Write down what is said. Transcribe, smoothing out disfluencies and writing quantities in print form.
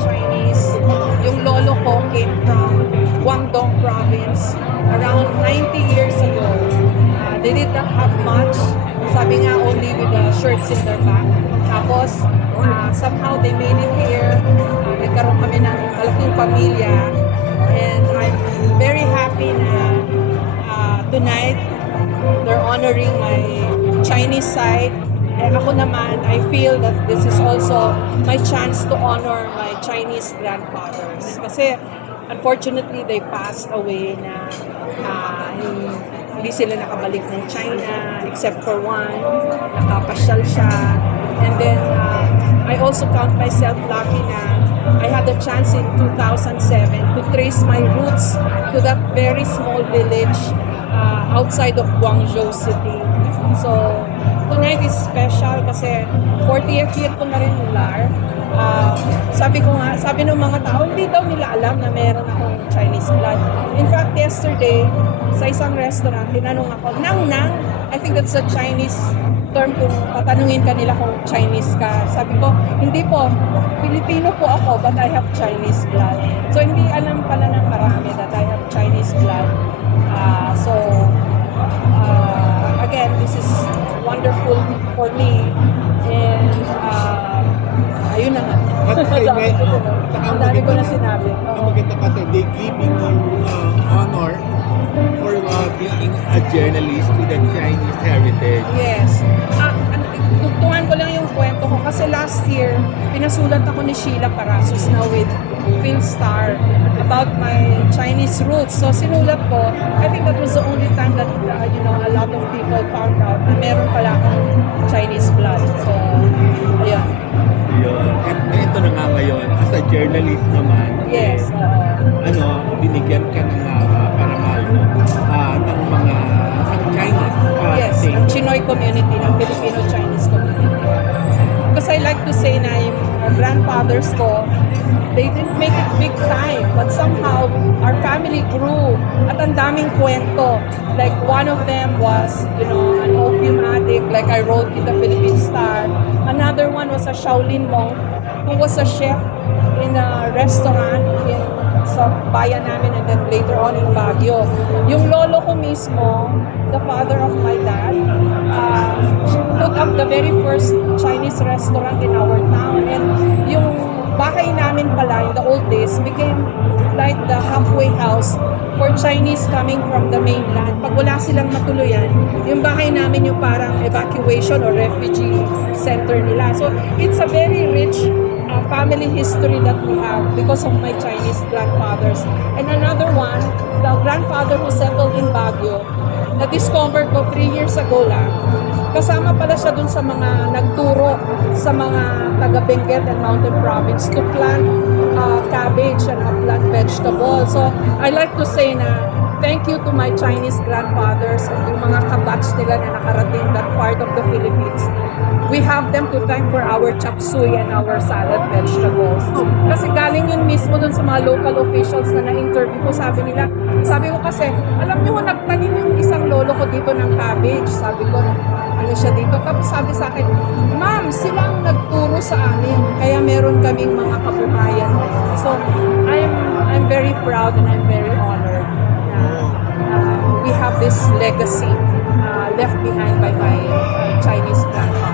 Chinese. Yung lolo ko came from Guangdong province around 90 years ago. They did not have much. Sabi nga, only with the shirts in their back. Tapos, somehow they made it here. Nagkaroon kami ng malaking pamilya. And I'm very happy na tonight they're honoring my Chinese side. And ako naman, I feel that this is also my chance to honor my Chinese grandfathers. Kasi unfortunately, they passed away na hindi sila nakabalik ng China except for one. Nakapasyal siya. And then, I also count myself lucky na I had the chance in 2007 to trace my roots to that very small village outside of Guangzhou City. So, tonight is special kasi 40th year ko na rin yung LAR. Sabi ng mga tao, hindi daw nila alam na meron akong Chinese blood. In fact, yesterday, sa isang restaurant, tinanong ako, Nang, I think that's a Chinese term kung tatanungin ka nila kung Chinese ka. Sabi ko, hindi po, Filipino po ako, but I have Chinese blood. So, hindi alam pala ng marami that I have Chinese blood. Again, this is wonderful for me. And, ayun na nga. Ang dami ko na sinabi. Ang maganda kasi, they giving you honor for being a journalist with a Chinese heritage. Yes. Tugtungan ko lang yung kwento ko kasi last year, pinasulat ako ni Sheila Parasos na with Philstar about my Chinese roots. So sinulat ko, I think that was the only time that a lot of people found out na meron pala akong Chinese blood. So, ayun. At ito na nga ngayon, as a journalist naman, Yes. binigyan ka ng parangal ng mga Chinese. Yes, ang Chinoy community, ng Filipino-Chinese community. Because I like to say na yung grandfathers ko, they didn't make it big time, but somehow our family grew at ang daming kwento. Like one of them was, an opium addict, like I wrote in the Philippine Star. Another one was a Shaolin monk who was a chef in a restaurant sa bayan namin and then later on in Baguio. Yung lolo ko mismo, the father of my dad, put up the very first Chinese restaurant in our town. And yung bahay namin pala in the old days became like the halfway house for Chinese coming from the mainland. Pag wala silang matuluyan, yung bahay namin yung parang evacuation or refugee center nila. So it's a very rich family history that we have because of my Chinese grandfathers. And another one, the grandfather who settled in Baguio, na-discover ko 3 years ago lang. Kasama pala siya dun sa mga nagturo sa mga taga-Benguet and Mountain Province to plant cabbage and plant vegetables. So I like to say na thank you to my Chinese grandfathers and yung mga kabatch nila na nakarating that part of the Philippines. We have them to thank for our chop suey and our salad vegetables. Kasi galing yun mismo dun sa mga local officials na na-interview ko. Sabi ko kasi, alam niyo, nagtanim yung isang lolo ko dito ng cabbage. Sabi ko, ano siya dito? Tapos sabi sa akin, Ma'am, silang nagturo sa amin. Kaya meron kaming mga kabuhayan ngayon. So, I'm very proud and I'm very honored na we have this legacy left behind by my Chinese grandfather.